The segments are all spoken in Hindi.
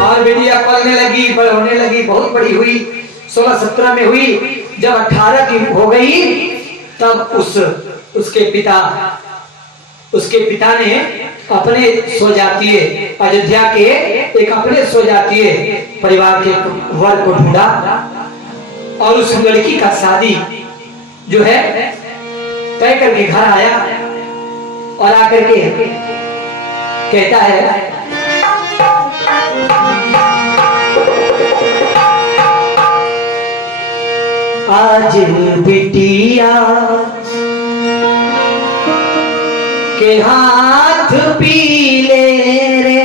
और बेटियां पलने लगी, बड़ होने लगी, बहुत बड़ी हुई। 16-17 में हुई। जब 18 की हो गई तब उसके पिता ने अपने स्वजातीय अयोध्या के एक अपने स्वजातीय परिवार के वर को ढूंढा और उस लड़की का शादी जो है तय करके घर आया और आकर के कहता है आज बिटिया के हाथ पीले रे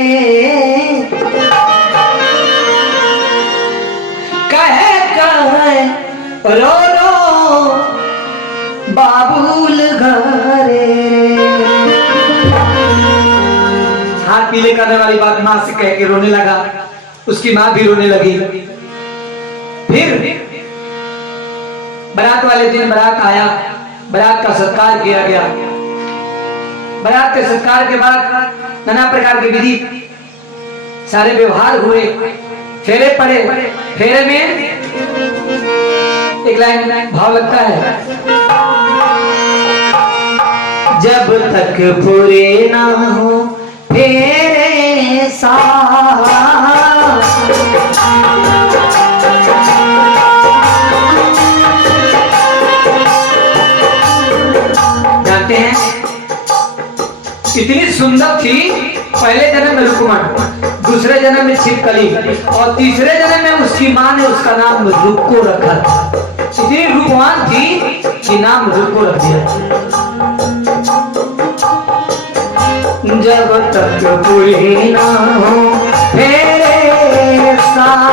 कहे रो रो बाबूल घरे। हाथ पीले करने वाली बात माँ से कह के रोने लगा। उसकी माँ भी रोने लगी। फिर बारात वाले दिन बारात आया, बारात का सत्कार किया गया। बारात के सत्कार के बाद नाना प्रकार की विधि सारे व्यवहार हुए, फेरे पड़े। फेरे में एक लाइन भाव लगता है, जब तक पूरे ना हो फेरे साथ जानते हैं इतनी सुंदर थी। पहले जन्म में रुक्मण, दूसरे जन्म में छिपकली और तीसरे जन्म में उसकी माँ ने उसका नाम रुक्को रखा था। इतनी रूपवान थी कि नाम रुक्को रख दिया। जब तक पूरी ना हो फेरे साथ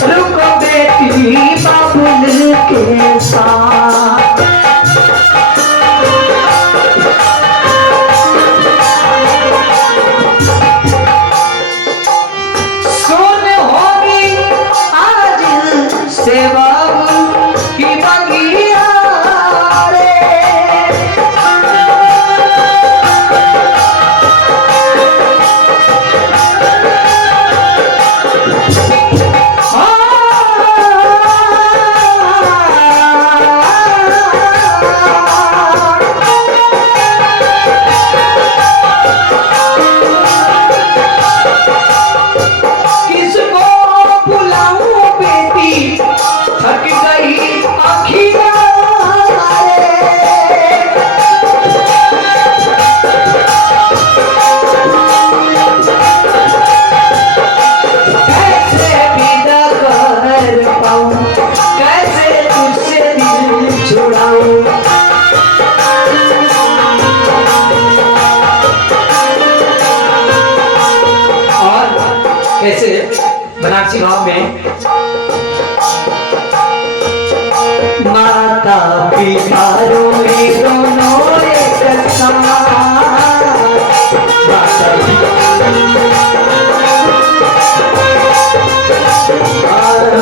रुको बेटी बाबुल के साथ। सुन होगी आज से बाबुल की बगिया रे। कैसे बनारसी भाव में माता पिता रोए दोनों एक साथ।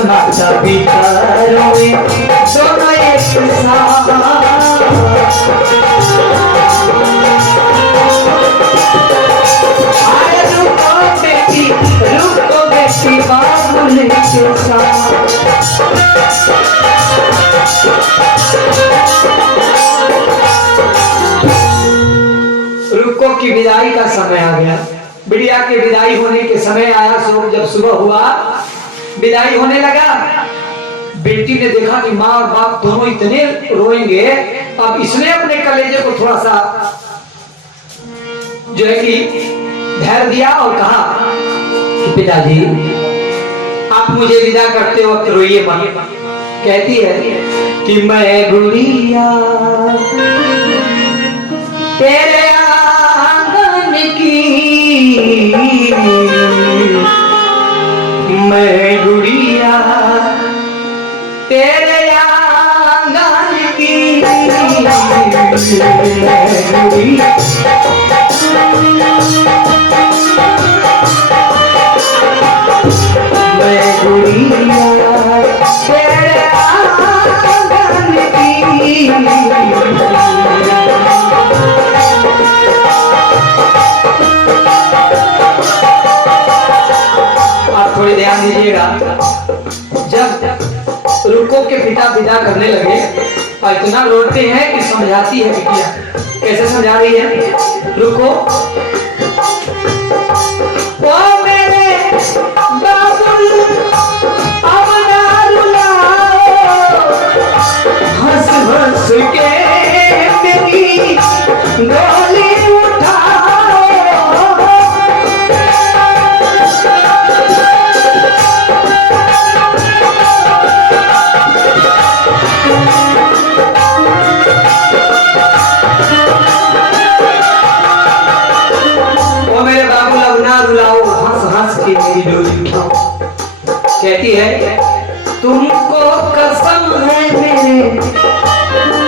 माता पिता रोए दोनों एक साथ। रुको बेटी बाबुल के साथ। रुको की विदाई का समय आ गया। बिटिया के विदाई होने के समय आया। सो जब सुबह हुआ विदाई होने लगा, बेटी ने देखा कि माँ और बाप दोनों इतने रोएंगे। अब इसने अपने कलेजे को थोड़ा सा जो है कि धैर्य दिया और कहा कि पिताजी आप मुझे विदा करते वक्त रोइए मत। कहती है कि मैं गुड़िया तेरे आंगन की, मैं गुड़िया तेरे आंगन की, मैं गुड़िया थोड़ी ध्यान दीजिएगा। जब रुको के पिता विदा करने लगे और इतना रोते हैं कि समझाती है बिटिया। कैसे समझा रही है? रुको ओ मेरे बाबुल अब ना रुलाओ, हंस हंस के मेरी डोली उठाओ। मेरी डोली उठाओ। कहती है तुमको कसम है मेरे,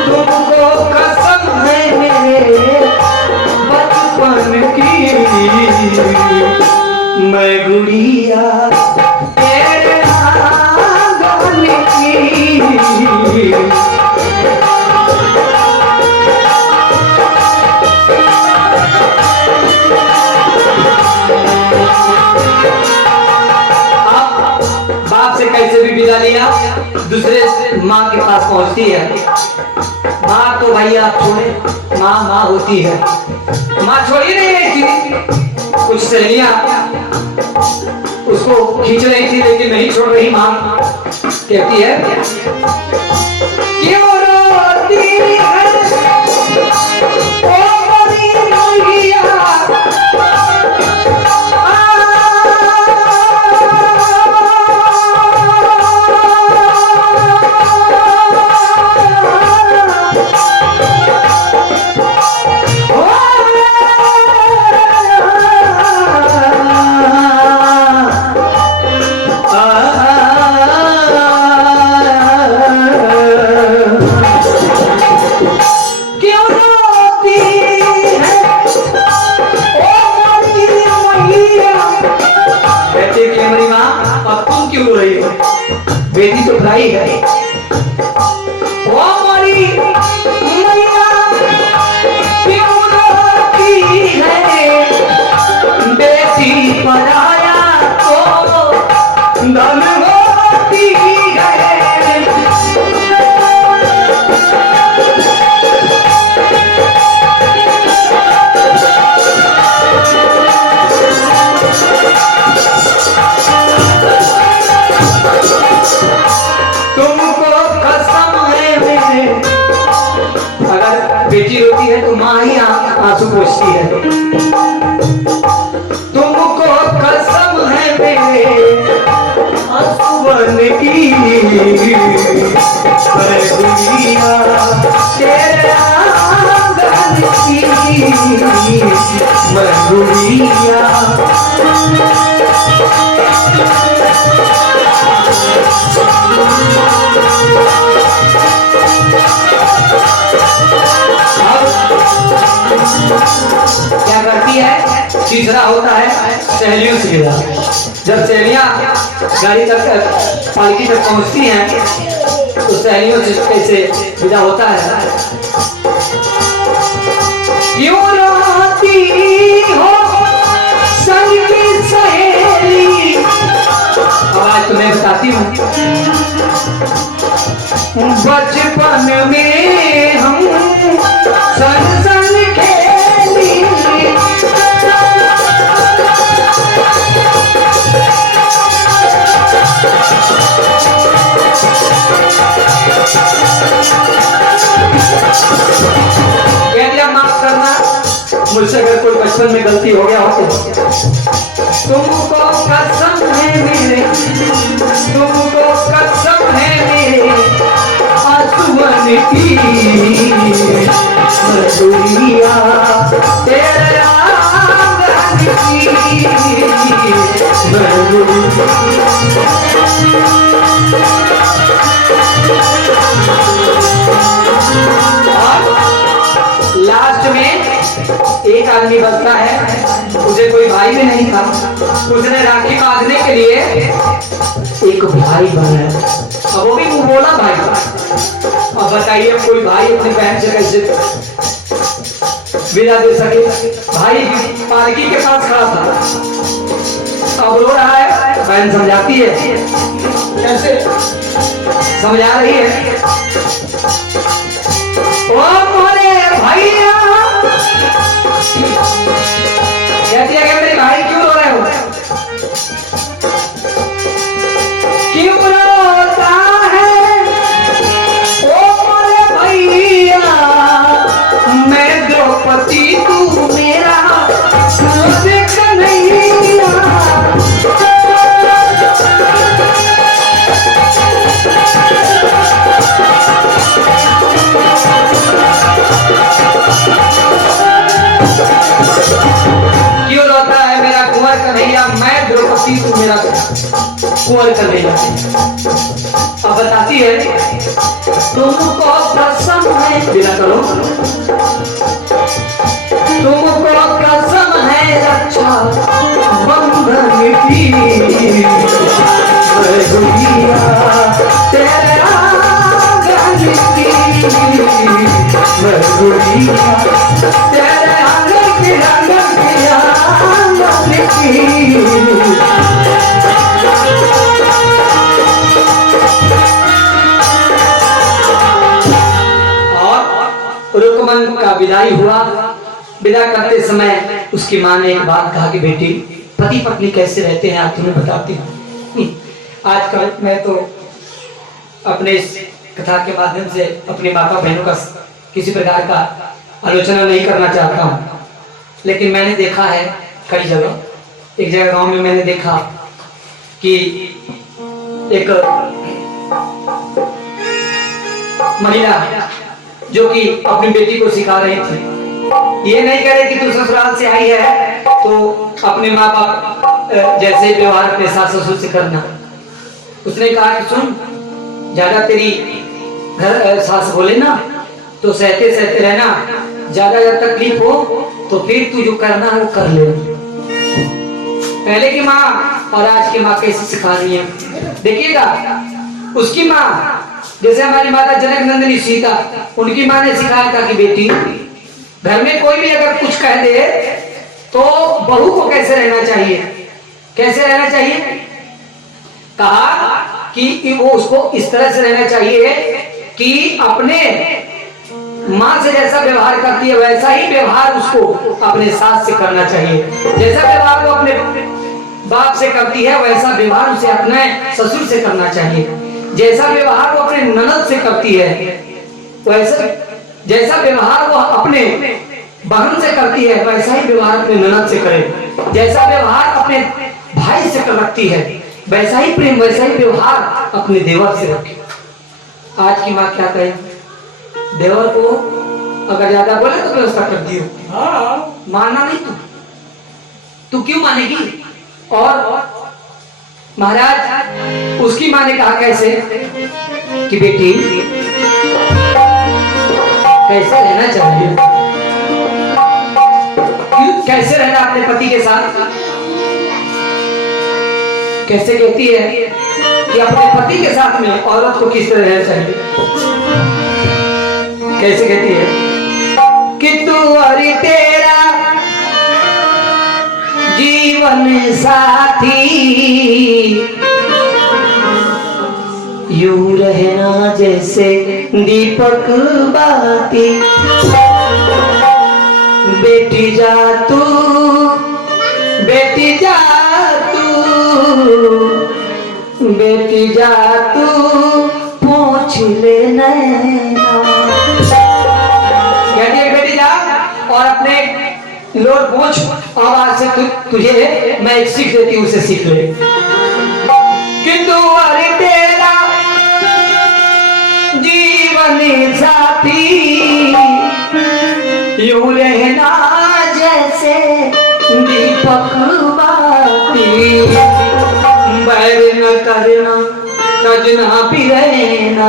तुमको कसम है मेरे बचपन की, मैं गुड़िया तेरे आंगन की। कैसे भी विदा लिया, दूसरे माँ के पास पहुंचती है। माँ तो भैया आप छोड़े, माँ माँ होती है, माँ छोड़ी नहीं रही थी। कुछ सहेलियां उसको खींच रही थी लेकिन नहीं छोड़ रही माँ। कहती है क्यों रोती है ओ मेरी मैया, बेटी तो भाई है। वो हमारी मैया क्यों रोती है, बेटी पराया तो धन होती है। बेटी रोती है तो माँ ही आंसू पोंछती है। तुमको कसम है मेरे आंसुओं की, मैं गुड़िया तेरे आंगन की, मैं गुड़िया। क्या करती है? तीसरा होता है सहेलियों से विदा। जब सहेलियां गाड़ी तक पालकी तक पहुंचती हैं तो सहेलियों से कैसे विदा होता है? क्यों रोती हो संग की सहेली, आज तुम्हें बताती हूँ। बचपन में हम संग संग खेली, माफ करना मुझसे अगर कोई बचपन में गलती हो गया हो तो। तुमको कसम है मेरे, तुमको कसम है मेरे आंसुओं की, मैं गुड़िया तेरे आंगन की, मैं गुड़िया। लास्ट में एक आदमी बचता है, उसे कोई भाई भी नहीं था। उसने राखी बांधने के लिए एक भाई बनाया, अब वो भी मुंह बोला भाई। अब बताइए कोई भाई अपनी बहन से कैसे विदा दे सके? भाई पालकी के पास खड़ा था, अब रो रहा है। बहन समझाती है, कैसे समझा रही है, ओ मोरे भैया, कहती है कि मेरे भाई क्यों रो रहे हो, क्यों रोता है ओ मोरे भैया, मैं द्रौपदी तू मेरा कन्हैया। क्यों रोता है मेरा कुंवर कन्हैया, मैं द्रौपदी तू मेरा कुंवर कन्हैया। अब बताती है, तुमको कसम है, बिना करो, तुमको कसम है रक्षा बंधन की, मैं दुनिया तेरे आंगन की, मैं दुनिया तेरे आंगन की, आंगन की, आंगन की। और रुकमन का विदाई हुआ। विदा करते समय उसकी माँ ने एक बात कहा कि बेटी, पति पत्नी कैसे रहते हैं आप तुम्हें बताती हूँ। आजकल मैं तो अपने इस कथा के माध्यम से अपनी माता बहनों का किसी प्रकार का आलोचना नहीं करना चाहता हूँ, लेकिन मैंने देखा है कई जगह, एक जगह गांव में मैंने देखा कि एक महिला जो कि अपनी बेटी को सिखा रही थी, ये नहीं कह रही कि तू ससुराल से आई है तो अपने माँ बाप जैसे व्यवहार अपने सास ससुर से करना। उसने कहा कि सुन, ज्यादा तेरी घर सास बोले ना तो सहते सहते रहना, ज्यादा जब तकलीफ हो तो फिर तू जो करना है वो कर ले। पहले की माँ और आज की माँ कैसे सिखा रही है देखिएगा। उसकी माँ जैसे हमारी माता जनक नंदिनी सीता, उनकी माँ ने सिखाया था कि बेटी, घर में कोई भी अगर कुछ कह दे तो बहू को कैसे रहना चाहिए, कैसे रहना चाहिए। कहा कि वो उसको इस तरह से रहना चाहिए कि अपने माँ से जैसा व्यवहार करती है वैसा ही व्यवहार उसको अपने सास से करना चाहिए। जैसा व्यवहार वो अपने बाप से करती है वैसा व्यवहार उसे अपने ससुर से करना चाहिए। जैसा व्यवहार वो अपने ननद से करती है वैसा, जैसा व्यवहार वो अपने बहन से करती है वैसा ही व्यवहार अपने ननद से करे। जैसा व्यवहार अपने भाई से रखती है वैसा ही प्रेम, वैसा ही व्यवहार अपने देवर से रखे। आज की माँ क्या कहे, देवर को अगर ज्यादा बोले तो व्यवस्था कर दियो, मानना नहीं तू क्यों मानेगी। और महाराज उसकी माँ ने कहा कैसे कि बेटी कैसे रहना चाहिए, कैसे रहना अपने पति के साथ। कैसे कहती है कि अपने पति के साथ में औरत को किस तरह रहना चाहिए। कैसे कहती है कि तू और तेरा जीवन साथी यूं रहना जैसे दीपक बाती। बेटी जा तू, बेटी जा तू, बेटी जा तू पूछ ले नैना। कहती है बेटी जा और अपने लोर पूछ, आवाज से तुझे मैं एक सीख देती हूँ, उसे सीख ले। कि तू और तेरा जीवन साथी यूं रहना जैसे दीपक बाती। बैर न करना तजना भी रहना।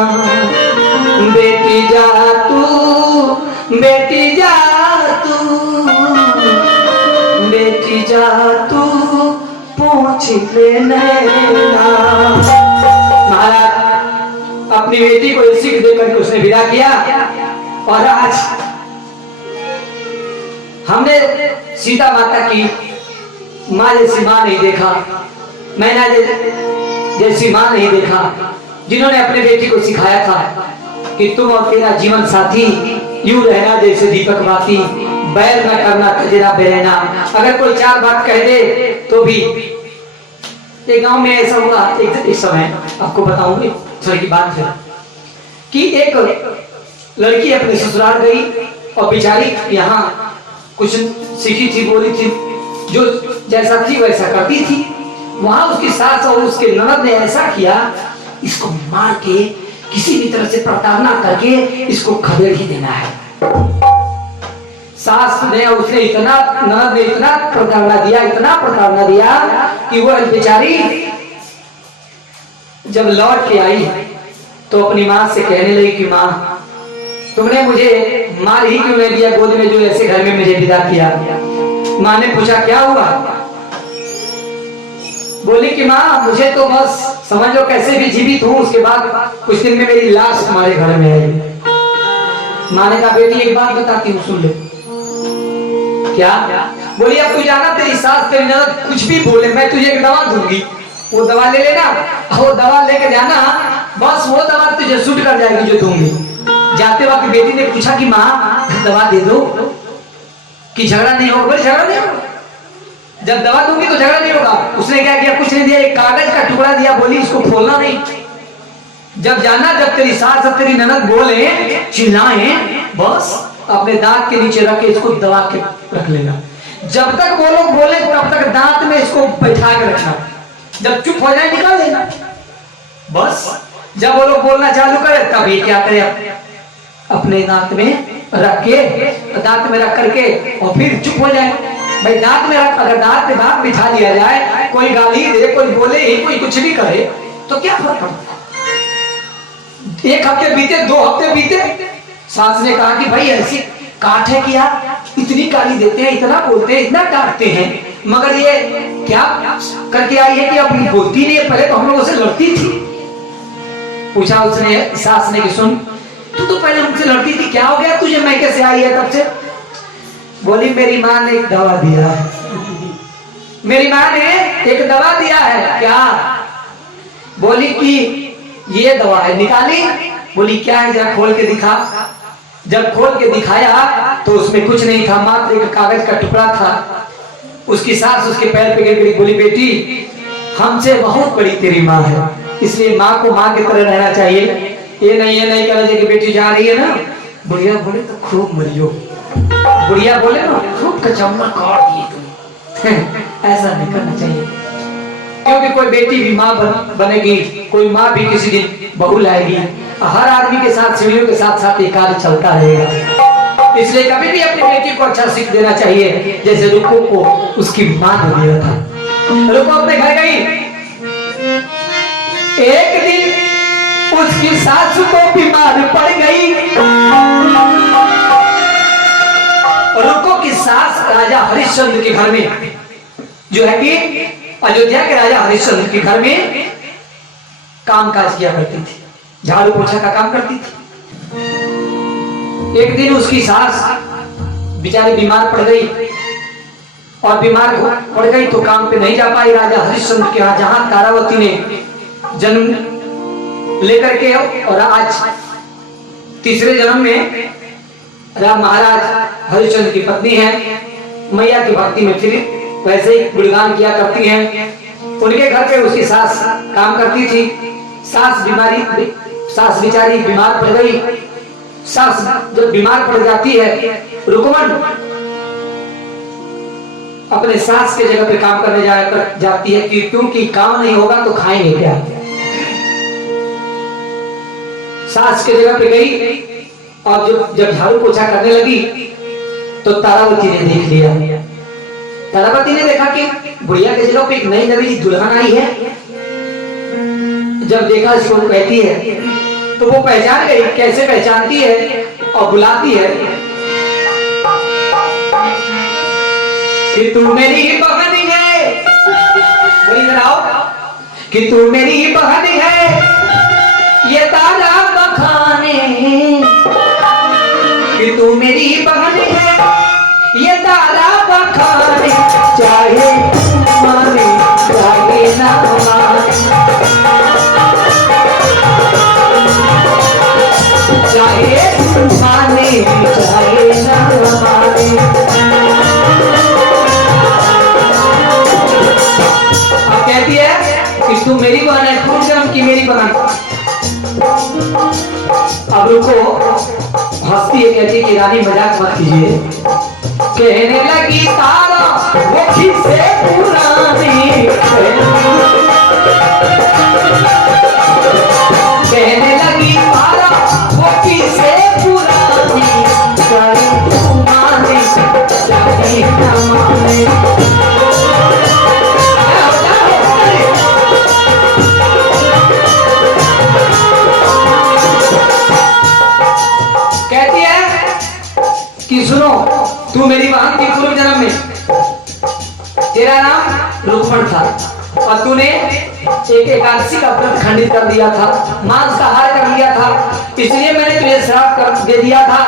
बेटी जा तू, बेटी जा तू, बेटी जा तू पूछ ले नैना। महाराज अपनी बेटी को सीख देकर के उसने विदा किया। और आज हमने सीता माता की माँ जैसी माँ नहीं देखा, मैना जैसी माँ नहीं देखा, जिन्होंने अपने बेटी को सिखाया था कि तुम और तेरा जीवन साथी यूं रहना जैसे दीपक बाती, बैर न करना तेरा बेरहना। अगर कोई चार बात कह दे तो भी। एक गांव में ऐसा हुआ, एक समय आपको बताऊंगी थोड़ी की बात है कि एक लड़की अपने ससुराल गई और बेचारी यहाँ कुछ सीखी थी, बोली थी, जो जैसा थी वैसा करती थी। वहां उसकी सास और उसके ननद ने ऐसा किया, इसको मार के किसी भी तरह से प्रताड़ना करके इसको खदेड़ ही देना है। सास ने उसने इतना, ननद ने इतना प्रताड़ना दिया कि वह बेचारी जब लौट के आई तो अपनी माँ से कहने लगी कि माँ, तुमने मुझे मार ही क्यों नहीं दिया गोद में, जो ऐसे घर में मुझे विदा किया। माँ ने पूछा क्या हुआ? बोली कि माँ, मुझे तो बस समझो कैसे भी जीवित हूँ, उसके बाद कुछ दिन में मेरी लाश तुम्हारे घर में आई। माँ ने कहा बेटी एक बात बताती हूँ, सुन ले। क्या? बोली अब तू जाना, तेरी सास तेरी ननद कुछ भी बोले, मैं तुझे एक दवा दूंगी, वो दवा ले लेना, वो दवा लेके जाना, बस वो दवा तुझे सूट कर जाएगी जो दूंगी। जाते वक्त बेटी ने पूछा कि माँ दवा दे दो कि झगड़ा नहीं होगा। बोले झगड़ा नहीं होगा, जब दवा दूंगी तो झगड़ा नहीं होगा। उसने क्या किया, कुछ नहीं दिया, एक कागज का टुकड़ा दिया, बोली इसको खोलना नहीं। जब जाना, जब तेरी सास और तेरी ननद बोले, चिल्लाए, बस अपने दांत के नीचे रख के इसको दबा के रख लेना। जब तक वो लोग बोले तब तक दांत में इसको बैठा के रखना, जब चुप हो जाए निकाल देना। बस जब वो लोग बोलना चालू करे तब ये क्या करे, अपने दांत में रख के, दांत में रख करके और फिर चुप हो जाए। भाई दांत में रख, अगर दांत में दांत बिठा लिया जाए, कोई गाली दे, कोई बोले ही, कोई कुछ भी करे तो क्या फर्क पड़ता? एक हफ्ते बीते, 2 हफ्ते बीते, सास ने कहा कि भाई ऐसी काट है कि आप इतनी गाली देते हैं, इतना बोलते हैं, इतना डांटते हैं, मगर ये क्या करके आई है कि अब बोलती नहीं है, पहले तो हम लोगों से लड़ती थी। पूछा उसने, सास ने कि सुन, तू तो पहले हमसे लड़ती थी, क्या हो गया तुझे, मैं कैसे आई है तब से? बोली मेरी माँ ने एक दवा दिया है, मेरी माँ ने एक दवा दिया है। क्या? बोली कि ये दवा है। निकाली, बोली क्या है, जरा खोल के दिखा। जब खोल के दिखाया तो उसमें कुछ नहीं था, मात्र एक कागज का टुकड़ा था। उसकी सास उसके पैर पे गिर गई, बोली बेटी हमसे बहुत बड़ी तेरी माँ है, इसलिए माँ को माँ की तरह रहना चाहिए। ये नहीं कहना चाहिए कि बेटी जा रही है ना, बुढ़िया बोले तो खूब मरियो, बुढ़िया बोले ना खूब कचौना काट दिए तुम। ऐसा नहीं करना चाहिए, क्योंकि कोई बेटी भी माँ बनेगी, कोई माँ भी किसी दिन बहू लाएगी। हर आदमी के साथ, सीढ़ियों के साथ साथ एक कार्य चलता रहेगा। इसलिए कभी भी अपनी बेटी को अच्छा सीख देना चाहिए, जैसे रुको को उसकी माँ ने दिया था। रुको अपने घर गई, एक दिन उसकी सास तो बीमार पड़ गई। रुको की सास राजा हरिश्चंद्र के घर में, जो है कि अयोध्या के राजा हरिश्चंद्र के घर में काम काज किया करती थी, झाड़ू पोछा का काम करती थी। एक दिन उसकी सास बेचारी बीमार पड़ गई, और बीमार पड़ गई तो काम पे नहीं जा पाई। राजा हरिश्चंद्र के यहाँ, जहां तारावती ने जन्म लेकर के, और आज तीसरे जन्म में राम महाराज हरिश्चंद्र की पत्नी है, मैया की भक्ति में फिर वैसे ही गुणगान किया करती हैं। उनके घर पे उसकी सास काम करती थी। सास बेचारी बीमार पड़ गई। सास जब बीमार पड़ जाती है, रुकमन अपने सास के जगह पे काम करने जाती है, कि क्योंकि काम नहीं होगा तो खाएंगे क्या। सास के जगह पे गई, और जब झाड़ू पोछा करने लगी तो तारावती ने देख लिया। तारावती ने देखा कि बुढ़िया के जगह पे एक नई नवी दुल्हन आई है। जब देखा इसको कहती है तो वो पहचान गई। कैसे पहचानती है और बुलाती है कि तू मेरी बहन है, वही आओ, कि तू मेरी बहन है, ये तारा बखाने, कि तू मेरी बहन है, ये तारा बखाने, चाहे माने चाहे ना माने, चाहे माने चाहे ना माने। अब कहती है कि तू मेरी बहन है, पूर्व जन्म की मेरी बहन। अब रुको, हंसती है, कहती है कि रानी मजाक मत कीजिए। कहने लगी तारा वो से पुरानी, कहने लगी तारा वो से पुरानी, चाहे तू माने चाहे ना माने। कहती है कि सुनो, तू मेरी बहन थी पूर्व जन्म में, तेरा नाम रुक्मण था और तूने एक एकादशी का व्रत खंडित कर दिया था, मांसाहार कर लिया था, इसलिए मैंने तुझे श्राप कर दे दिया था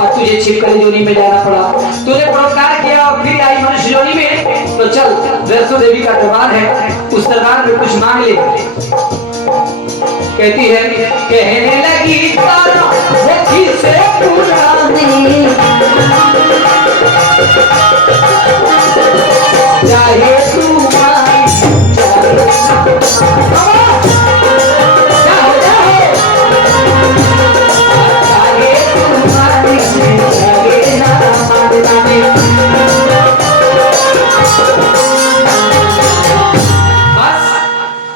और तुझे छिपकली योनि में जाना पड़ा। तूने परोपकार किया और फिर आई मनुष्य योनि में, तो चल वैष्णो देवी का दरबार है, उस दरबार में कुछ मांग ले। कहती है, कहने लगी तारा वो से पुरानी, चाहे तू माने चाहे तू माने चाहे ना माने। बस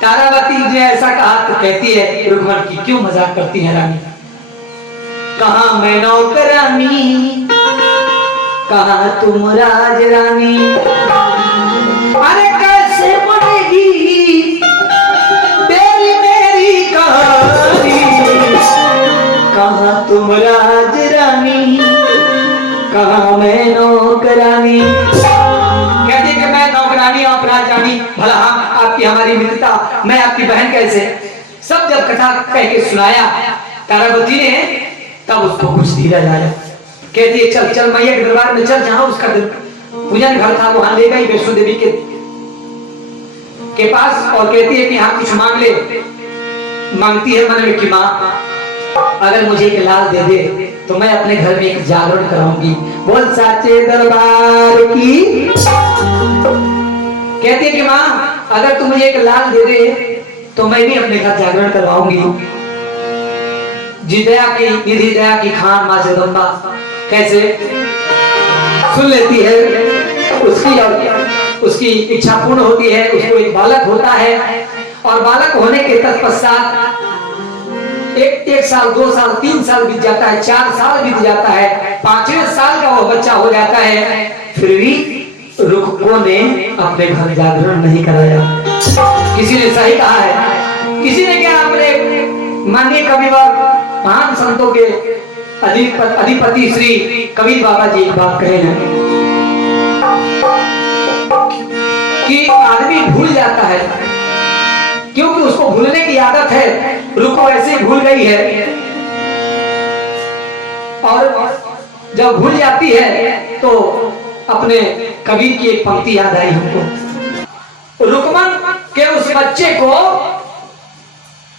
तारावती ने ऐसा कहा तो कहती है रुक्मण की क्यों मजाक करती है रानी, कहाँ मैं नौकरानी, कहाँ तुम राज रानी, अरे कैसे बनेगी तेरी मेरी कहानी, कहाँ तुम राज रानी, कहाँ मैं नौकरानी। कहती है कि मैं नौकरानी आप राजरानी, भला हम आपकी हमारी मित्रता, मैं आपकी बहन कैसे। सब जब कथा कह के सुनाया तारावती ने, तब उसको कुछ धीरज आया। कहती है चल चल मैया के दरबार में चल, जहां उसका पूजन घर था वहां ले गई वैष्णो देवी के पास और कहती है कि यहाँ कुछ मांग ले। मांगती है मन में कि माँ अगर मुझे एक लाल दे दे तो मैं अपने घर में एक जागरण कराऊंगी, बोल साचे दरबार की। कहती है कि माँ अगर तू मुझे एक लाल दे दे तो मैं भी अपने घर जागरण करवाऊंगी। जी दया की निधि दया की खान माँ जगदम्बा कैसे सुन लेती है उसकी इच्छा पूर्ण होती है। उसको एक बालक होता है और बालक होने के तत्पश्चात एक साल 2 साल 3 साल बीत जाता है, 4 साल बीत जाता है, 5वें साल का वो बच्चा हो जाता है, फिर भी रुक्मो ने अपने घर जागरण नहीं कराया। किसी ने सही कहा है, किसी ने क्या अपने माननीय कविवर महान संतों के अधिपति श्री कबीर बाबा जी एक बात कहे हैं कि आदमी भूल जाता है क्योंकि उसको भूलने की आदत है। रुको ऐसे भूल गई है और जब भूल जाती है तो अपने कबीर की एक पंक्ति याद आई हमको। रुक्मन के उस बच्चे को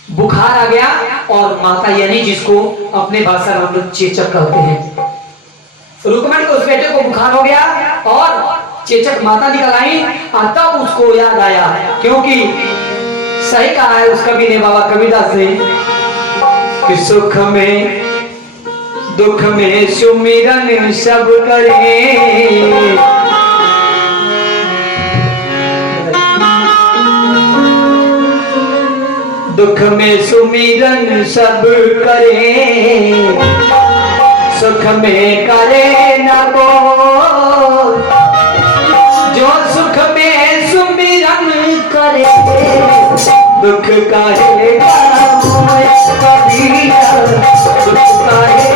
बुखार आ गया और माता यानी जिसको अपने भाषा में हम लोग चेचक कहते हैं, रुक्मन के उस बेटे को बुखार हो गया और चेचक माता निकल आई और तब उसको याद आया, क्योंकि सही कहा है उस कवि ने बाबा कबीरदास ने कि सुख में दुख में सुमिरन सब करे, दुख में सुमिरन सब करे, सुख में करे न बोल, जो सुख में सुमिरन करे दुख काहे कबीरा, दुख काहे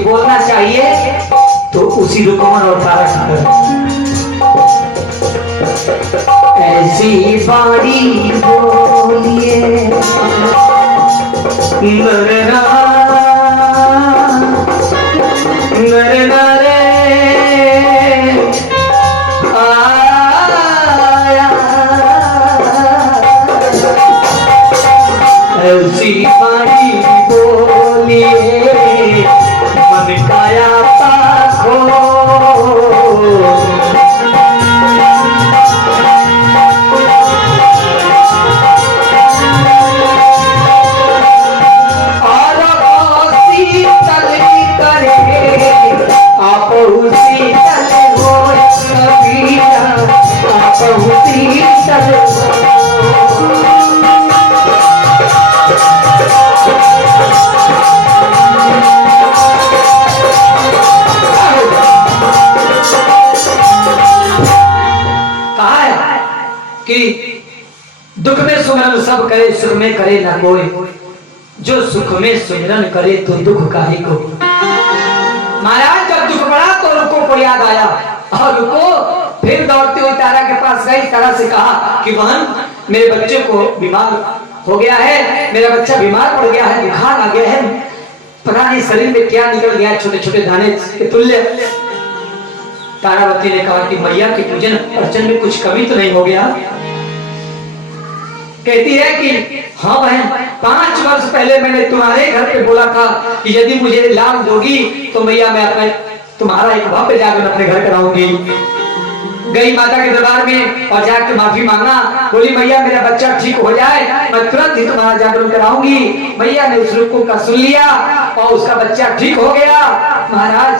बोलना चाहिए तो उसी रुक्मन और तारा ऐसी बाड़ी बोलिए नरना नरना रे आया ऐसी बाड़ी बोलिए मन काया पाखो कि दुख में सुमिरन सब करे, सुख में करे ना कोई, जो सुख में सुमिरन करे तो दुख काहे को। महाराज जब दुख पड़ा तो रुको को याद आया और रुको फिर दौड़ती हुई तारा के पास गई। तारा से कहा कि बहन मेरे बच्चे को बीमार हो गया है, मेरा बच्चा बीमार पड़ गया है, बुखार आ गया है, पता नहीं शरीर में क्या निकल गया, छोटे छोटे दाने के तुल्य। तारावती ने कहा कि मैया के पूजन अर्चन में कुछ कमी तो नहीं हो गया। कहती है कि हाँ बहन, 5 वर्ष पहले मैंने तुम्हारे घर पे बोला था कि यदि मुझे लाभ दोगी तो मैया मैं अपने तुम्हारा एक भव्य जागरण अपने घर कराऊंगी। गई माता के दरबार में और जाकर माफी मांगा, बोली मैया मेरा बच्चा ठीक हो जाए मैं तुरंत ही तुम्हारा जागरण कराऊंगी। मैया ने उस रुको का सुन लिया और उसका बच्चा ठीक हो गया। महाराज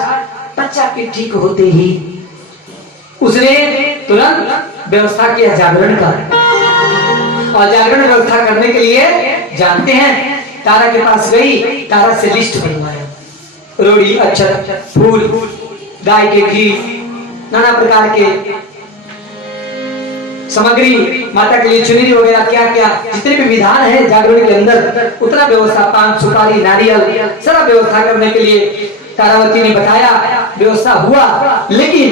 बच्चा के ठीक होते ही उसने तुरंत व्यवस्था किया जागरण का, और जागरण व्यवस्था करने के लिए जानते हैं तारा के पास गई, तारा से लिस्ट बनवाया, रोड़ी अक्षत फूल गाय के घी नाना प्रकार के सामग्री, माता के लिए चुनरी वगैरह क्या क्या जितने भी विधान है जागरण के अंदर उतना व्यवस्था, पान सुपारी नारियल सारा व्यवस्था करने के लिए तारावती ने बताया। व्यवस्था हुआ, लेकिन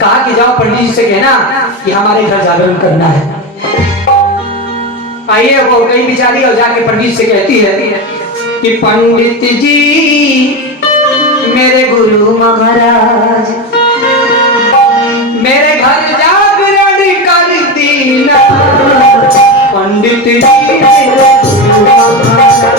कहा कि जाओ पंडित जी से कहना कि हमारे घर जागरण करना है। आइए वो कहीं बिचारी और जाके पंडित से कहती है कि पंडित जी मेरे गुरु महाराज मेरे घर जागरण कर दीना। पंडित जी मेरे गुरु महाराज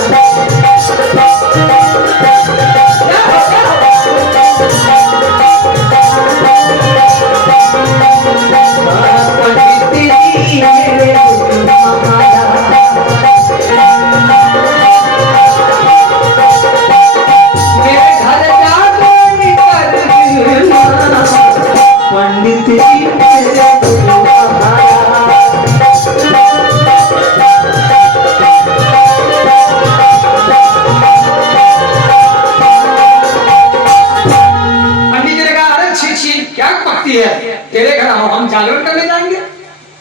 तेरे घर हम जागरण करने जाएंगे,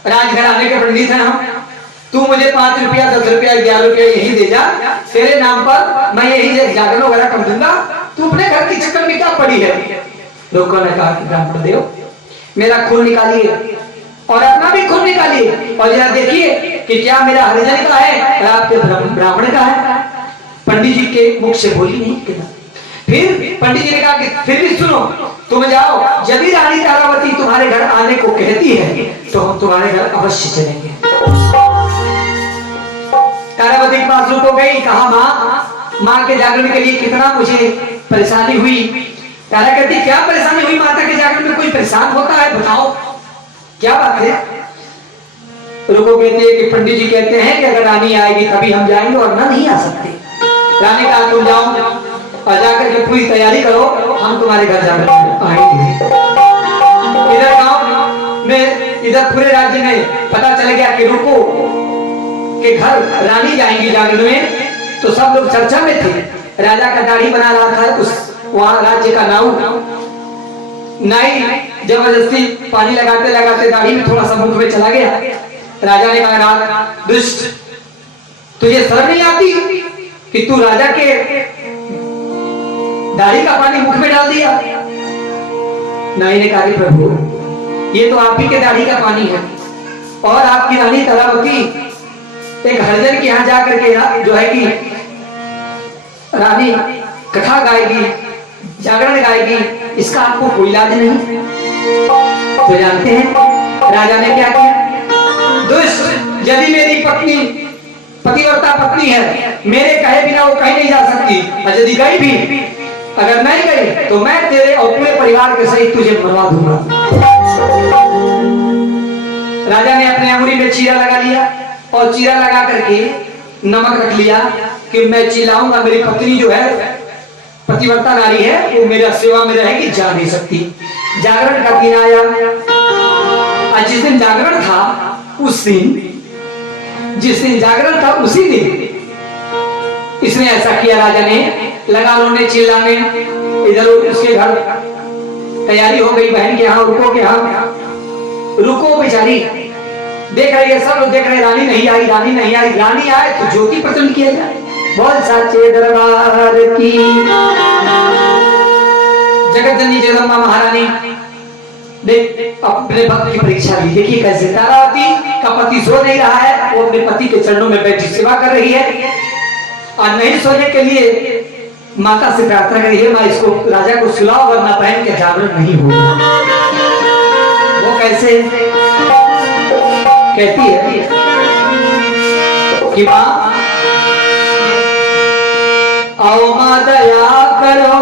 राजघर आने के पंडित हैं हम, तू मुझे 5 रुपया 10 रुपया 11 रुपया यही दे जा, तेरे नाम पर मैं यही जागरण वगैरह कर दूंगा, तू अपने घर की चक्कर में क्या पड़ी है। लोगों ने कहा कि ब्राह्मण देव मेरा खून निकालिए और अपना भी खून निकालिए और जरा देखिए कि क्या मेरा हरिजन का है और आपके ब्राह्मण का है। पंडित जी के मुख से बोली नहीं। फिर पंडित जी ने कहा कि फिर भी सुनो, तुम जाओ, यदि रानी तारावती तुम्हारे घर आने को कहती है तो हम तुम्हारे घर अवश्य चलेंगे। तारावती के पास रुको गई, कहा माँ के जागरण के लिए कितना मुझे परेशानी हुई। तारा कहती क्या परेशानी हुई, माता के जागरण में कोई परेशान होता है, बताओ क्या बात है। रुको कहते हैं कि पंडित जी कहते हैं कि अगर रानी आएगी तभी हम जाएंगे और ना नहीं आ सकते। रानी कहा तुम जाओ और जाकर के पूरी तैयारी करो, हम तुम्हारे घर जाकर आएंगे। इधर गांव में, इधर पूरे राज्य में पता चल गया कि रुको के घर रानी जाएंगी जागरण में, तो सब लोग चर्चा में थे। राजा का दाढ़ी बना रहा था उस वहां राज्य का नाऊ नाई जबरदस्ती पानी लगाते लगाते दाढ़ी में थोड़ा सा मुख में चला गया। राजा ने कहा दुष्ट, तुझे शर्म नहीं आती कि तू राजा के दाढ़ी का पानी मुख में डाल दिया। नाई ने कहा प्रभु ये तो आप ही के दाढ़ी का पानी है। और आपकी रानी तारावती एक हरिजन के यहाँ जाकर के जो है कि रानी कथा गाएगी, जागरण गाएगी, इसका आपको कोई इलाज नहीं। तो जानते हैं राजा ने क्या किया? दुष्ट, यदि मेरी पत्नी पतिव्रता पत्नी है, मेरे कहे बिना वो कहीं नहीं जा सकती, और यदि गई भी, अगर नहीं गई तो मैं तेरे और पूरे परिवार के सहित तुझे मरवा दूंगा। राजा ने अपने अंगुली में चीरा लगा लिया और चीरा लगा करके नमक रख लिया कि मैं चिल्लाऊंगा, मेरी पत्नी जो है पतिव्रता नारी है, वो मेरा सेवा में रहेगी, जा नहीं सकती। जागरण का दिन आया, और जिस दिन जागरण था उस दिन, जिस दिन जागरण था उसी दिन इसने ऐसा किया। राजा ने लगा रोने चिल्लाने, इधर उसके घर तैयारी हो गई, बहन के यहाँ रुको, के यहाँ रुको, बेचारी देख रही है, सब लोग देख रहे, रानी नहीं आई, रानी नहीं आई। रानी आए तो ज्योति प्रज्वलित किया जाए। बोल साचे दरबार की, जगत जननी जगदम्बा महारानी ने अपने भक्त की परीक्षा ली। देखिए कैसे तारावती का पति सो नहीं रहा है, वो अपने पति के चरणों में बैठी सेवा कर रही है, और नहीं सोने के लिए माता से प्रार्थना करी है, माँ इसको राजा को सुलाओ वरना बहन के जागरण नहीं होगा। वो कैसे कहती है कि माँ आओ माँ दया करो,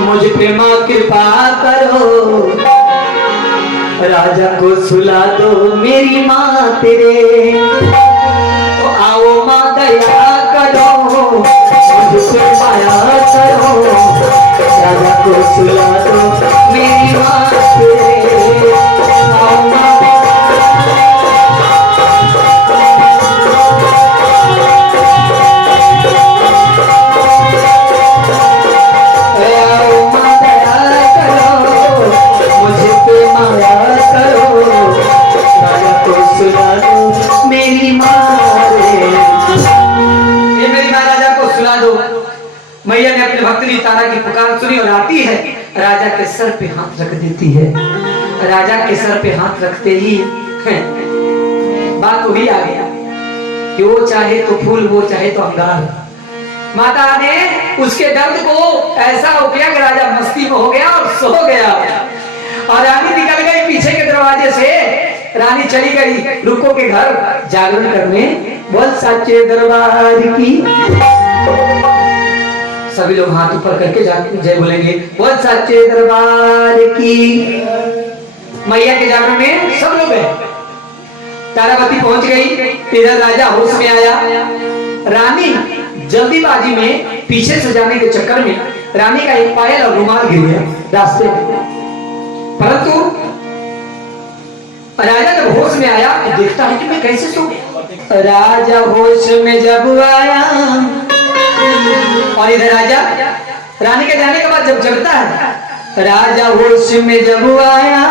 मुझ पे माँ कृपा करो, राजा को सुला दो मेरी माँ तेरे। तो आओ माँ दया करो, मुझ पे माया करो, राजा को सुला दो मेरी माँ तेरे। आओ माँ मैया ने अपने भक्तनी तारा की पुकार सुनी और आती है, राजा के सर पे हाथ रख देती है। राजा के सर पे हाथ रखते ही बात वही आ गया कि वो चाहे तो फूल, वो चाहे तो अंगार। माता ने उसके दर्द को ऐसा हो गया कि राजा मस्ती में हो गया और सो गया, और रानी निकल गई पीछे के दरवाजे से। रानी चली गई रुको के घर जागरण करने। बोल साचे दरबार की, सभी लोग हाथ ऊपर करके जय बोलेंगे। बोल सच्चे दरबार की। मैया के जागरण में सब लोग हैं। तारावती पहुंच गई, इधर राजा होश में आया। रानी जल्दीबाजी में पीछे से जाने के चक्कर में रानी का एक पायल और रुमाल गिर गया रास्ते में, परंतु राजा जब होश में आया तो देखता है कि मैं कैसे सो गया। राजा होश में जब आया, और इधर राजा रानी के जाने के बाद जब जगता है, राजा होश में जब आया,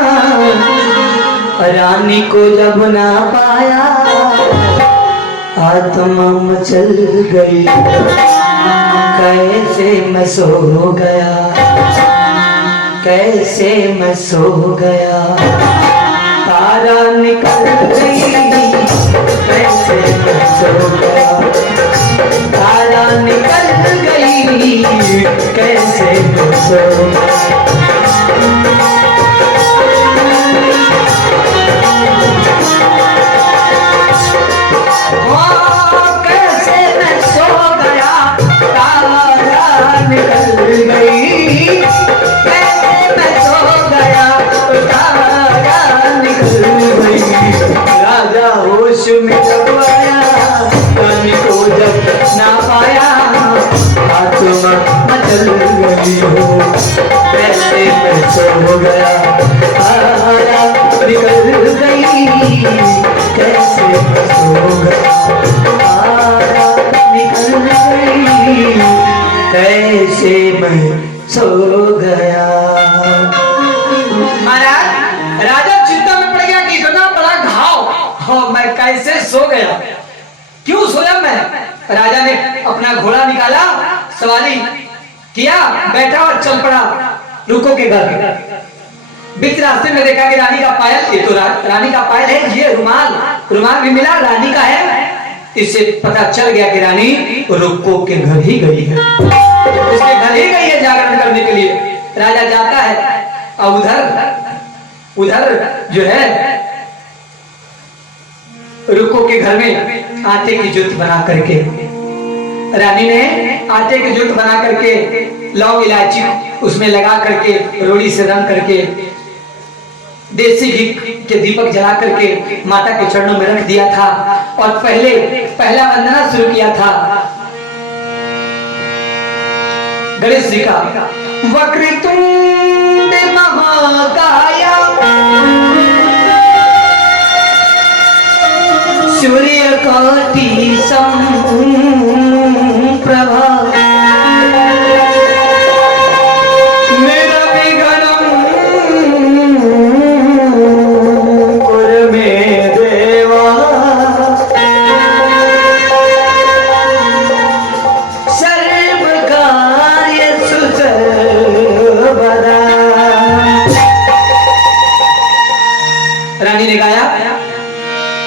रानी को जब ना पाया, आत्मा मचल गई, कैसे मैं सो गया, कैसे मैं सो गया, तारा निकल गई, कैसे मैं सो गया, तारा निकल गई, कैसे मैं सो गया। कैसे मैं सो गया, तारा निकल गई, कैसे मैं सो गया, तारा निकल गई। राजा होश में जब आया, रानी को जब ना पाया, आत्मा मचल गई हो, कैसे मैं सो गया, तारा निकल गई, कैसे मैं सो गया, तारा निकल गई, कैसे मैं सो गया। महाराज राजा चिंता में पड़ गया कि इतना बड़ा घाव, मैं कैसे सो गया, क्यों सोया मैं। राजा ने अपना घोड़ा निकाला, सवारी किया, बैठा और चल पड़ा रुको के घर। बीच रास्ते में देखा कि रानी का पायल, ये तो रानी का पायल है, ये रुमाल रुमाल भी मिला, रानी का है। इससे पता चल गया कि रानी रुक्को के घर ही गई है, उसके घर ही गई है जागरण करने के लिए। राजा जाता है और उधर जो है रुक्को के घर में आटे की जुत बना करके रानी ने आटे की जुत बना करके लौंग इलायची उसमें लगा करके रोड़ी से रंग करके देसी घी के दीपक जला करके माता के चरणों में रख दिया था और पहला वंदना शुरू किया था गणेश जी का। वक्रतुंड महाकाय सूर्यकोटि समप्रभा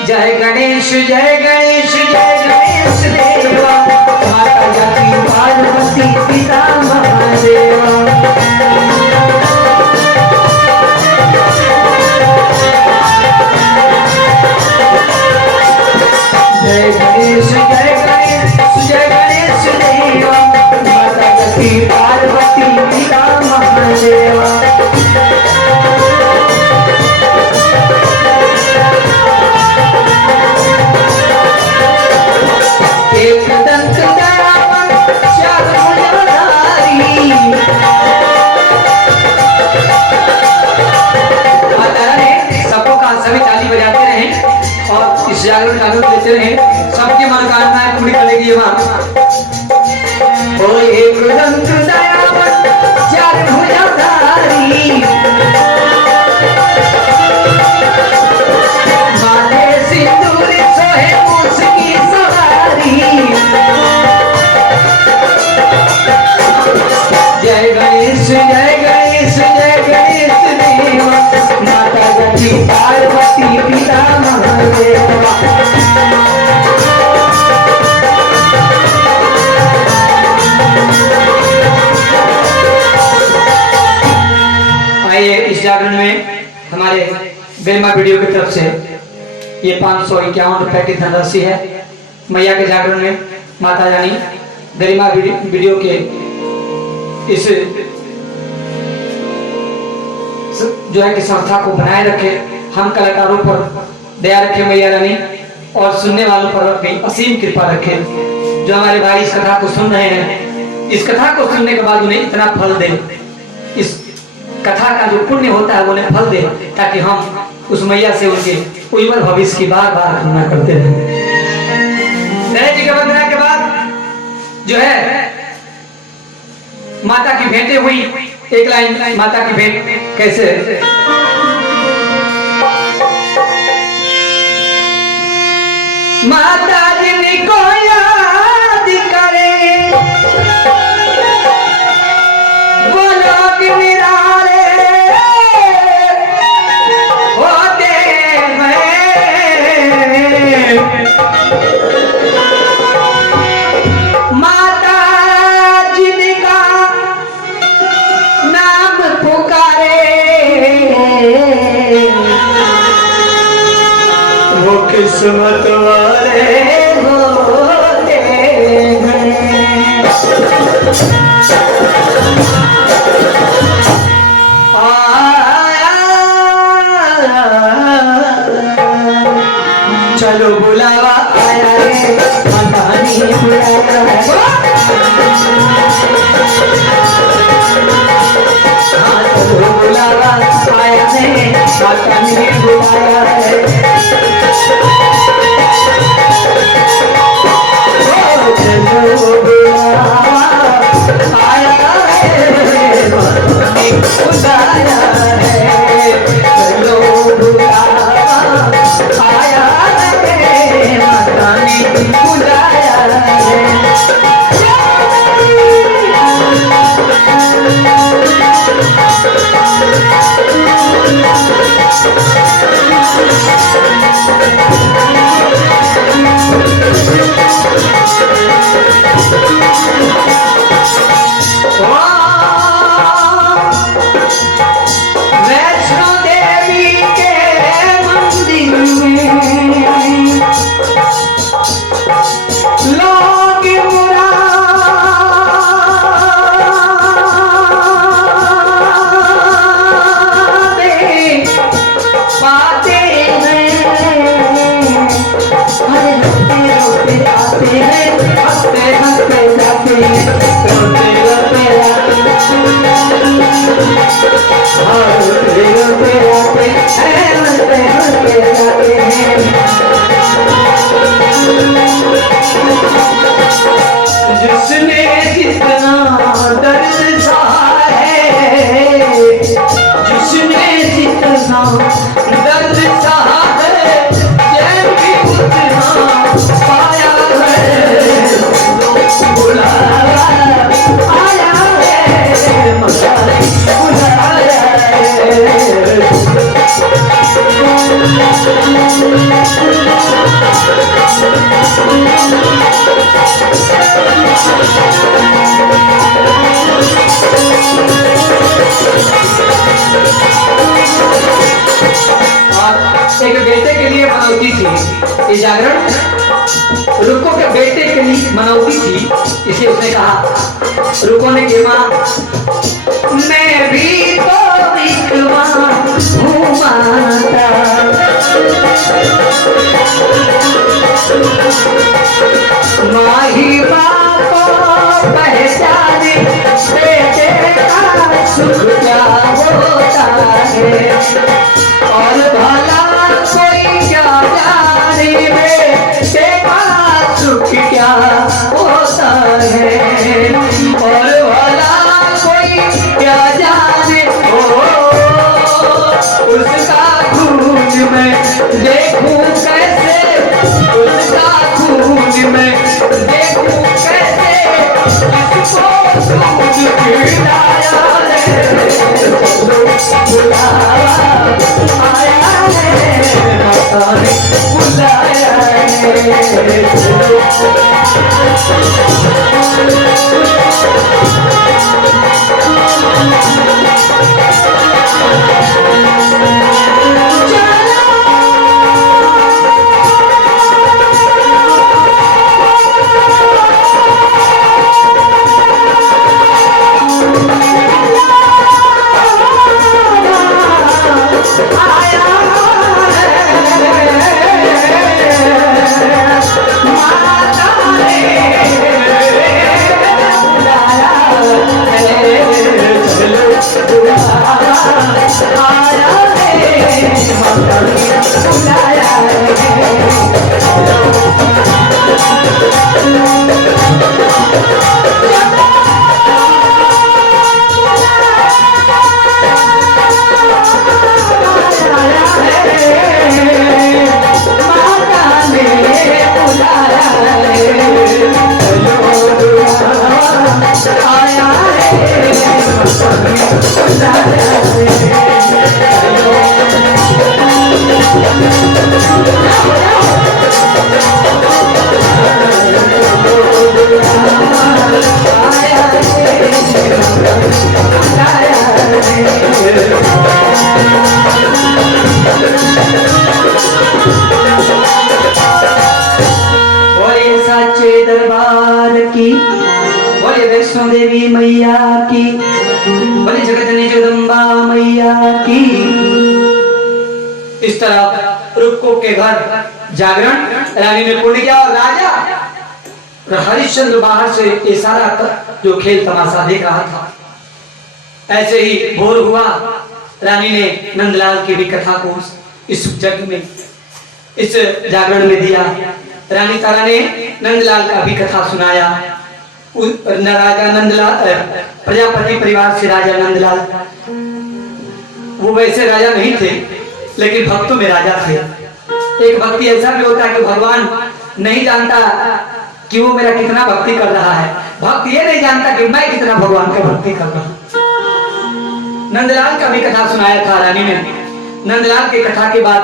जय गणेश देवा, माता जाति पार्वती पिता महादेवा। जय गणेश देवा, माता जाति पार्वती पिता महादेवा। सभी ताली बजाते रहें और इस जागरण का आनंद लेते रहें, सबकी मनोकामनाएं पूरी करेगी मां। ओ एक रंग दयावन चार भुजाधारी, माथे सिंदूर सोहे मूस की सवारी। जय गणेश देवा, माता जाति पार्वती पिता महादेवा। आइए इस जागरण में हमारे गरिमा वीडियो की तरफ से ये 551 रुपए की धनराशि है। मैया के जागरण में माता रानी गरिमा वीडियो के इस जो है कि संस्था को बनाए रखे, हम कलाकारों पर दया रखे मैया रानी और सुनने वालों पर अपनी असीम कृपा रखे। जो हमारे भाई इस कथा को सुन रहे हैं, इस कथा को सुनने के बाद उन्हें इतना फल दे, इस कथा का जो पुण्य होता है वो उन्हें फल दे, ताकि हम उस मैया से उनके उज्जवल भविष्य की बार बार कामना करते रहें। गणेश जी के वंदना के बाद जो है माता की भेंटें हुई। एक लाइन माता की भेंट कैसे है? माता जी को याद करे वो लोग निराले होते हैं। माता जिनका नाम पुकारे वो किस्मत वाले होते हैं। चलो बुलावा आया है, माता ने बुलाया है। चलो बुलावा आया है, माता ने बुलाया है। चलो बुलावा आया है, माता ने बुलाया है। चलो बुलावा आया है, माता ने बुलाया है। एक बेटे के लिए मनौती थी ये जागरण, रुको के बेटे के लिए मनौती थी, इसे उसने कहा। रुको ने कहा मैं भी तो विकवा हूँ माता, माही बाप पहचाने बेटे का सुख क्या होता है, और भला कोई क्या जाने बेटे का सुख क्या होता है, और भला कोई क्या जाने उसका खून में देखूं कैसे, उसका खून में देखूं कैसे, इसको दूध पिलाया है, बुलावा आया है, माता ने बुलाया है। दरबार की, बोले वैष्णो देवी मैया की, बोले जगतजननी जगदम्बा मैया की। इस तरह रुक्को के घर जागरण रानी ने पूर्ण किया और राजा हरिश्चंद्र बाहर से ये सारा जो खेल तमाशा देख रहा था। ऐसे ही भोर हुआ, रानी ने नंदलाल की भी कथा को इस जग में, इस जागरण में दिया। रानी तारा ने नंदलाल का भी कथा सुनाया। राजा नंदलाल प्रजापति परिवार से राजा नंदलाल, वो वैसे राजा नहीं थे लेकिन भक्तों में राजा थे। एक भक्ति ऐसा भी होता है कि भगवान नहीं जानता कि वो मेरा कितना भक्ति कर रहा है, भक्त ये नहीं जानता कि मैं कितना भगवान का भक्ति कर रहा हूं। नंदलाल का भी कथा सुनाया था रानी ने। नंदलाल की कथा के बाद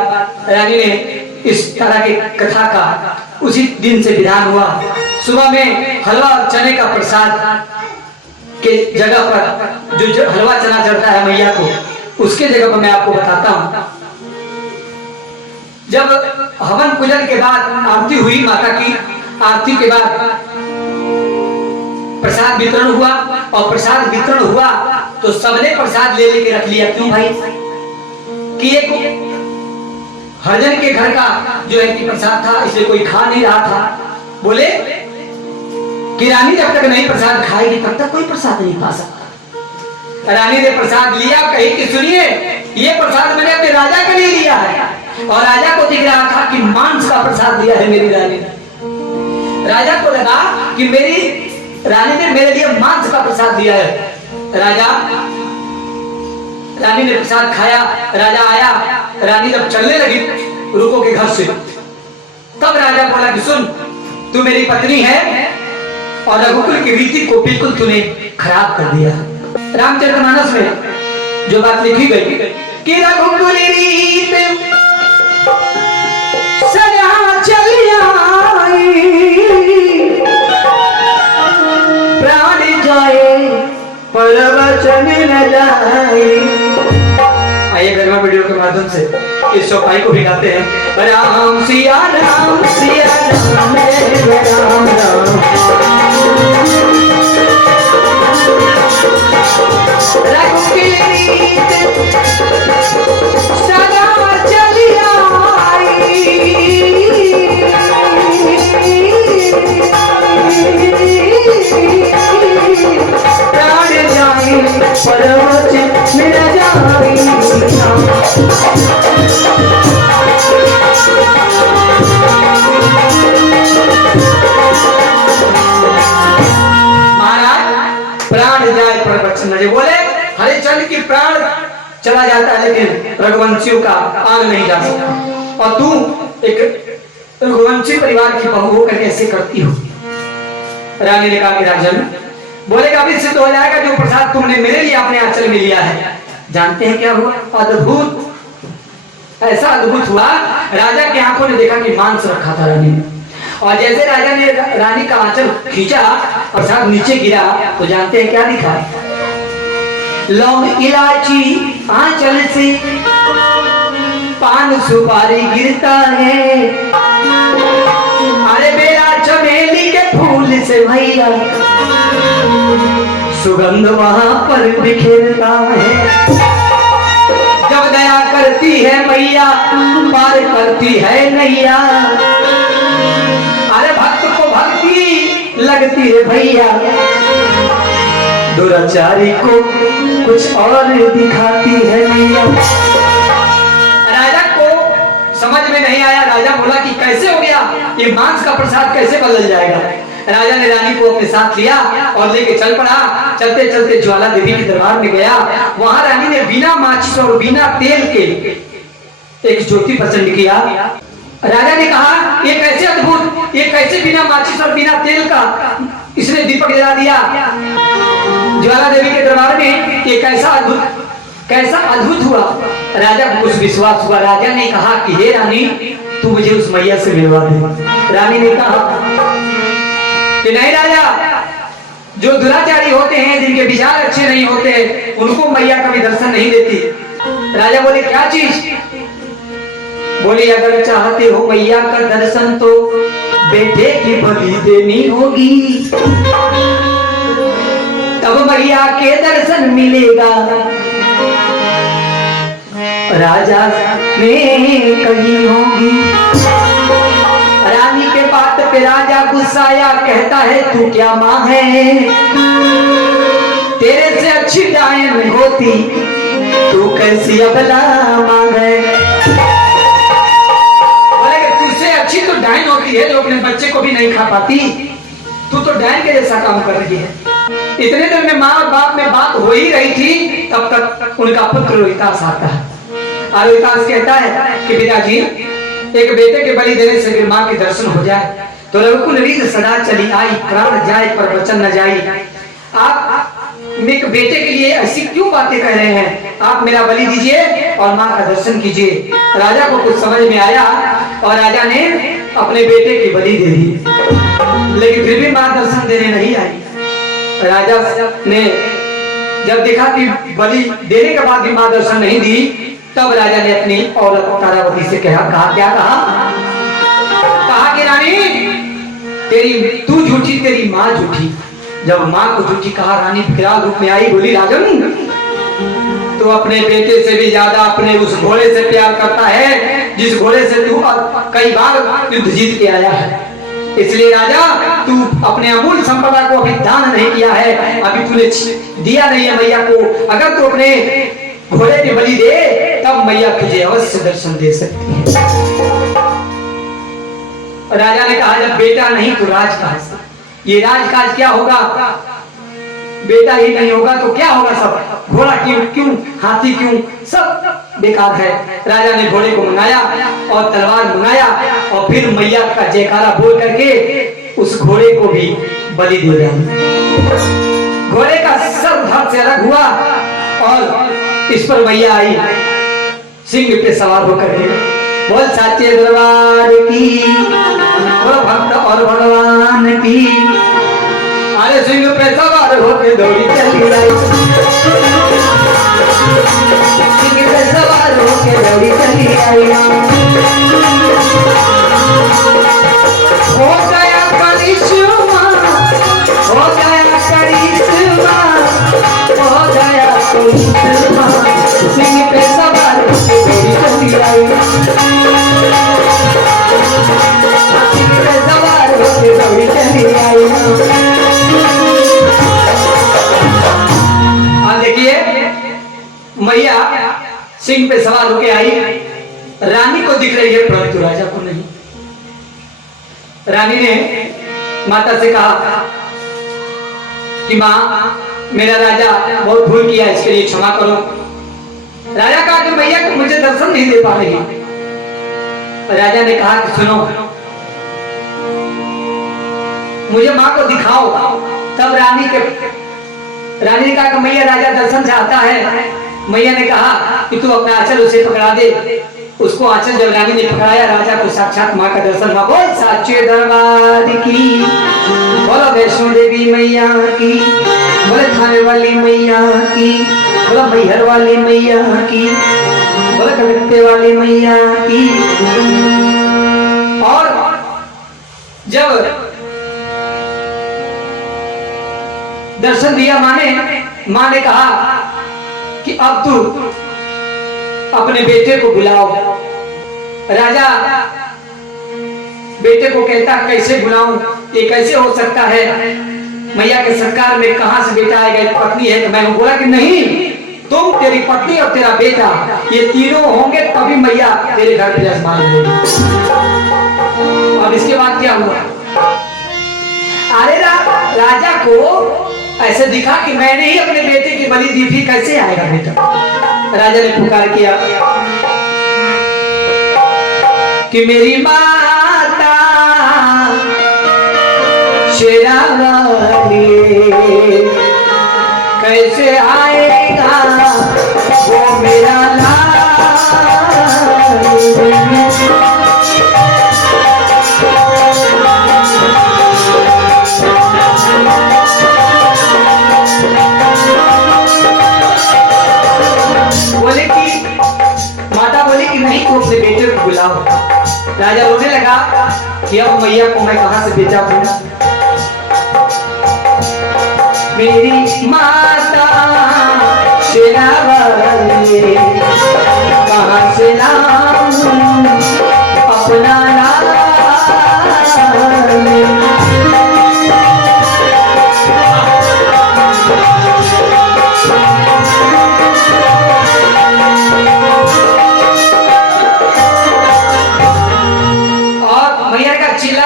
रानी ने इस तरह की कथा का उसी दिन से विधान हुआ। सुबह में हलवा और चने का प्रसाद के जगह पर जो हलवा चना चढ़ता है मैया को, उसके जगह पर मैं आपको बताता हूं। जब हवन पूजन के बाद आरती हुई, माता की आरती के बाद प्रसाद वितरण हुआ, और प्रसाद वितरण हुआ तो सबने प्रसाद ले लेके रख लिया। क्यों भाई? कि एक हरिजन के घर का जो है कि प्रसाद था, इसे कोई खा नहीं रहा था। बोले कि रानी जब तक नहीं प्रसाद खाएगी तब तक कोई प्रसाद नहीं खा सकता। रानी ने प्रसाद लिया, कही कि सुनिए ये प्रसाद मैंने अपने राजा के लिए लिया है, और राजा को दिख रहा था कि मांस का प्रसाद दिया है मेरी रानी ने। राजा को लगा कि मेरी रानी ने मेरे लिए मांस का प्रसाद दिया है। रानी ने प्रसाद खाया, राजा आया, रानी जब चलने लगी रुको के घर से, तब राजा बोला कि सुन, तू मेरी पत्नी है और रघुकुल की रीति को बिल्कुल तूने खराब कर दिया। रामचरितमानस में जो बात लिखी गई कि रघुकुल रीत बुलाई। आइए गरमा वीडियो के माध्यम से इस चौपाई को भी गाते हैं। राम सिया राम सिया राम राम राम सदा चली आई। प्राण जाए परवच मेरा जाए। महाराज प्राण जाए पर वचन न बोले। हरिचंद्र की प्राण चला जाता है लेकिन रघुवंशियों का आग नहीं जा सकता। और तू एक रघुवंशी परिवार की बहू होकर कैसे करती हो? रानी ने कहा कि राजन बोलेगा अभी सिद्ध हो जाएगा जो प्रसाद तुमने मेरे लिए अपने आंचल में लिया है। जानते हैं क्या हुआ? अद्भुत, ऐसा अद्भुत हुआ। राजा की आंखों ने देखा कि मांस रखा था रानी ने, और जैसे राजा ने रानी का आंचल खींचा प्रसाद नीचे गिरा तो जानते हैं क्या दिखा? लौंग इलायची आंचल से पान सुपारी गिरता है। अरे बेला चमेली के फूल से भैया सुगंध वहां पर बिखेरता है। जब दया करती है मैया पार करती है नैया। अरे भक्त को भक्ति लगती है भैया, दुराचारी को कुछ और दिखाती है मैया। राजा को समझ में नहीं आया। राजा बोला कि कैसे हो गया ये मांस का प्रसाद, कैसे बदल जाएगा? राजा ने रानी को अपने साथ लिया और लेके चल पड़ा। चलते चलते ज्वाला देवी के दरबार में गया। वहां रानी ने बिना माचिस और बिना तेल के एक ज्योति पसंद किया। राजा ने कहा ये कैसे अद्भुत, ये कैसे बिना माचिस और बिना तेल का इसने दीपक जला दिया। ज्वाला देवी के दरबार में ये कैसा अद्भुत हुआ। राजा को कुछ विश्वास हुआ। राजा ने कहा कि हे रानी तू मुझे उस मैया से मिलवा दे। रानी ने कहा कि नहीं राजा, जो दुराचारी होते हैं जिनके विचार अच्छे नहीं होते उनको मैया कभी दर्शन नहीं देती। राजा बोले क्या चीज? बोले अगर चाहते हो मैया का दर्शन तो बेटे की बलि देनी होगी, तब मैया के दर्शन मिलेगा। राजा ने कही होगी। रानी के बात पे राजा गुस्साया, कहता है तू क्या माँ है? तेरे से अच्छी डायन होती तू कैसी अबला माँ है? बोले तुझसे अच्छी तो डायन होती है जो अपने बच्चे को भी नहीं खा पाती। तू तो डायन के जैसा काम कर रही है। इतने देर में माँ और बाप में बात हो ही रही थी, तब तक उनका पुत्र रोहितास आता है। और रोहितास कहता है कि पिताजी एक बेटे के बलि देने से माँ के दर्शन हो जाए तो रघुकुल रीत सदा चली आई, प्राण जाए पर वचन न जाए। आप एक बेटे के लिए ऐसी क्यों बातें कह रहे हैं? आप मेरा बलि दीजिए और माँ का दर्शन कीजिए। राजा को कुछ समझ में आया और राजा ने अपने बेटे की बलि दे दी, लेकिन फिर भी माँ दर्शन देने नहीं आई। राजा ने जब देखा कि बलि देने के बाद भी माँ दर्शन नहीं दी, तब राजा ने अपनी औरत तारावती से कहा क्या कहा कि रानी तू झूठी, तेरी माँ झूठी। जब माँ को झूठी कहा, रानी विकराल रूप में आई, बोली राजन तू अपने बेटे से भी ज्यादा अपने उस घोड़े से प्यार करता है जिस घोड़े से तू कई बार युद्ध जीत के आया है। इसलिए राजा तू अपने अमूल्य संपदा को अभी दान नहीं किया है, अभी तूने दिया नहीं है मैया को। अगर तू अपने घोड़े की बलि दे तब मैया तुझे अवश्य दर्शन दे सकती है। राजा ने कहा जब बेटा नहीं तो राजकाज, ये राजकाज क्या होगा? बेटा ही नहीं होगा तो क्या होगा? सब घोड़ा क्यों हाथी क्यों, सब बेकार है। राजा ने घोड़े को मंगाया और तलवार मंगाया और फिर मैया का जयकारा बोल करके उस घोड़े को भी बलि दे दिया। घोड़े का सर धड़ से अलग हुआ और इस पर मैया आई सिंह पे सवार होकर के। बोल साचे दरबार की, बोल भक्त और भगवान की। अरे सिंह पे सवार होके दौड़ी चली आई, सिंह पे सवार होके दौड़ी चली आई। हो गया करिश्मा, हो गया करिश्मा, हो गया करिश्मा, सिंह पे सवार होके दौड़ी चली आई, सिंह पे सवार होके दौड़ी चली आई। देखिए मैया सिंह पे सवार होके आई, रानी को दिख रही है परंतु राजा को नहीं। रानी ने माता से कहा कि माँ मेरा राजा बहुत भूल किया, इसके लिए क्षमा करो। राजा कहा कि मैया तुम मुझे दर्शन नहीं दे पा रही। राजा ने कहा कि सुनो मुझे माँ को दिखाओ। तब रानी ने कहा कि मैया राजा दर्शन चाहता है। मैया ने कहा कि तू अपना आंचल उसे पकड़ा दे। उसको आंचल जब रानी ने पकड़ाया, राजा को साक्षात माँ का दर्शन हुआ। बोल साचे दरबार की, बोलो वैष्णो देवी मैया की, बोले थाने वाली मैया की, बोलो मैहर वाली मैया की, बोले कलकत्ते वाली मैया की। और जब दर्शन दिया माँ ने कहा कि अब तू अपने बेटे को बुलाओ। राजा बेटे को कहता कैसे बुलाऊं, ये कैसे हो सकता है, मैया के सरकार में कहां से बेटा आएगा, पत्नी है। तो मैं बोला कि नहीं, तुम तेरी पत्नी और तेरा बेटा ये तीनों होंगे तभी मैया तेरे घर पे आसमान देगी। अब इसके बाद क्या हुआ? अरे राजा को ऐसे दिखा कि मैंने ही अपने बेटे की बलि दी थी, कैसे आएगा बेटा। राजा ने पुकार किया कि मेरी माता शेरावाली कैसे आएगा वो मेरा लाल। नहीं तो अपने बेटे को बुलाओ। राजा रोने लगा कि अब मैया को मैं कहां से बेटा दूं। मेरी माता शेरावाली कहां से लाऊं अपना लाल।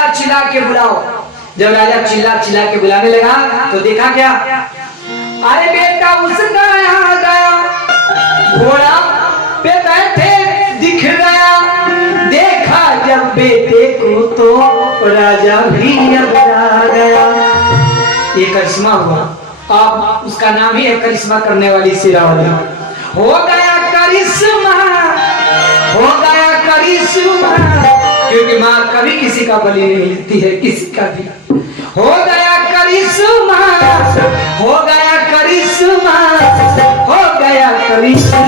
चिल्ला के बुलाओ। जब राजा चिल्ला के बुलाने लगा तो देखा क्या, अरे बेटा उसका आ गया, घोड़ा पे बैठे दिख गया। देखा जब बेटे को तो राजा भी घबरा गया। ये करिश्मा हुआ। अब उसका नाम ही है करिश्मा करने वाली शेरावाली। हो गया करिश्मा, हो गया करिश्मा, क्योंकि माँ कभी किसी का बलि नहीं लेती है, किसी का भी। हो गया करिश्मा, हो गया करिश्मा, हो गया करिश्मा,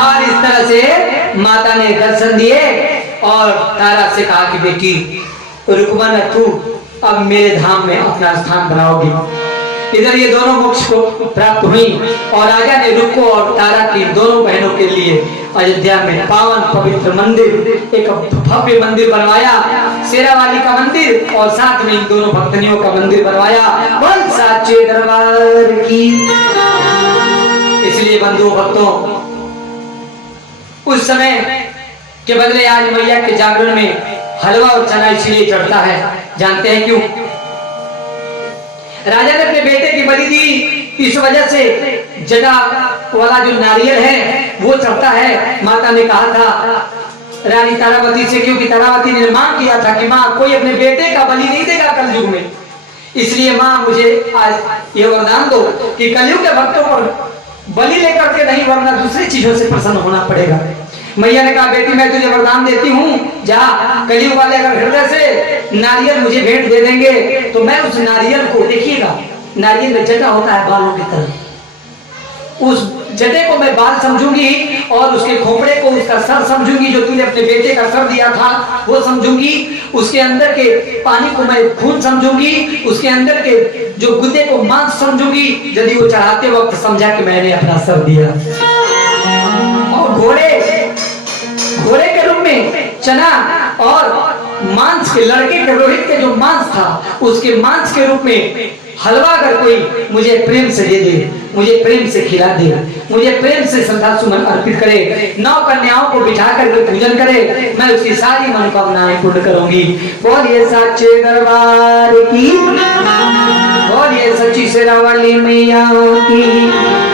और इस तरह से माता ने दर्शन दिए और तारा से कहा कि बेटी रुकमन तू अब मेरे धाम में अपना स्थान बनाओगी। इधर ये दोनों मोक्ष को प्राप्त हुई और राजा ने रुको और तारा की दोनों बहनों के लिए अयोध्या में पावन पवित्र मंदिर, एक भव्य मंदिर बनवाया, शेरावाली का मंदिर और साथ में इन दोनों भक्तनियों का मंदिर बनवाया। बोल साचे दरबार की। इसलिए बंधुओं भक्तों, उस समय के बदले आज मैया के जागरण में हलवा और चना इसलिए चढ़ता है, जानते हैं क्यों? राजा ने अपने बेटे की बलि दी, इस वजह से जटा वाला जो नारियल है वो चढ़ता है। माता ने कहा था रानी तारावती से, क्योंकि तारावती ने मांग किया था कि माँ कोई अपने बेटे का बलि नहीं देगा कलयुग में, इसलिए माँ मुझे आज ये वरदान दो कि कलयुग के भक्तों पर बलि लेकर के नहीं, वरना दूसरी चीजों से प्रसन्न होना पड़ेगा। मैया ने कहा बेटी मैं तुझे वरदान देती हूँ, जा कलयुग वाले अगर हृदय से नारियल मुझे भेंट दे देंगे तो मैं उस नारियल को, देखिएगा नारियल में जटा होता है बालों की तरह, उस जटे को मैं बाल समझूंगी और उसके खोपड़े को उसका सर समझूंगी, जो तूने अपने बेटे का सर दिया था वो समझूंगी, उसके अंदर के पानी को मैं खून समझूंगी, उसके अंदर के जो गुद्दे को मांस समझूंगी, यदि वो चढ़ाते वक्त समझा कि मैंने अपना सर दिया। और घोड़े के रूप में चना और मांस के, लड़के के रोहित के जो मांस था उसके मांस के रूप में हलवा अगर कोई मुझे प्रेम से दे दे, मुझे प्रेम से खिला दे, मुझे प्रेम से श्रद्धा सुमन अर्पित करे, 9 कन्याओं को बिठा कर पूजन करे, मैं उसकी सारी मनोकामनाएं पूर्ण करूंगी। बोलिए सच्चे दरबार की, बोलिए सच्ची शेरावाली मैया की।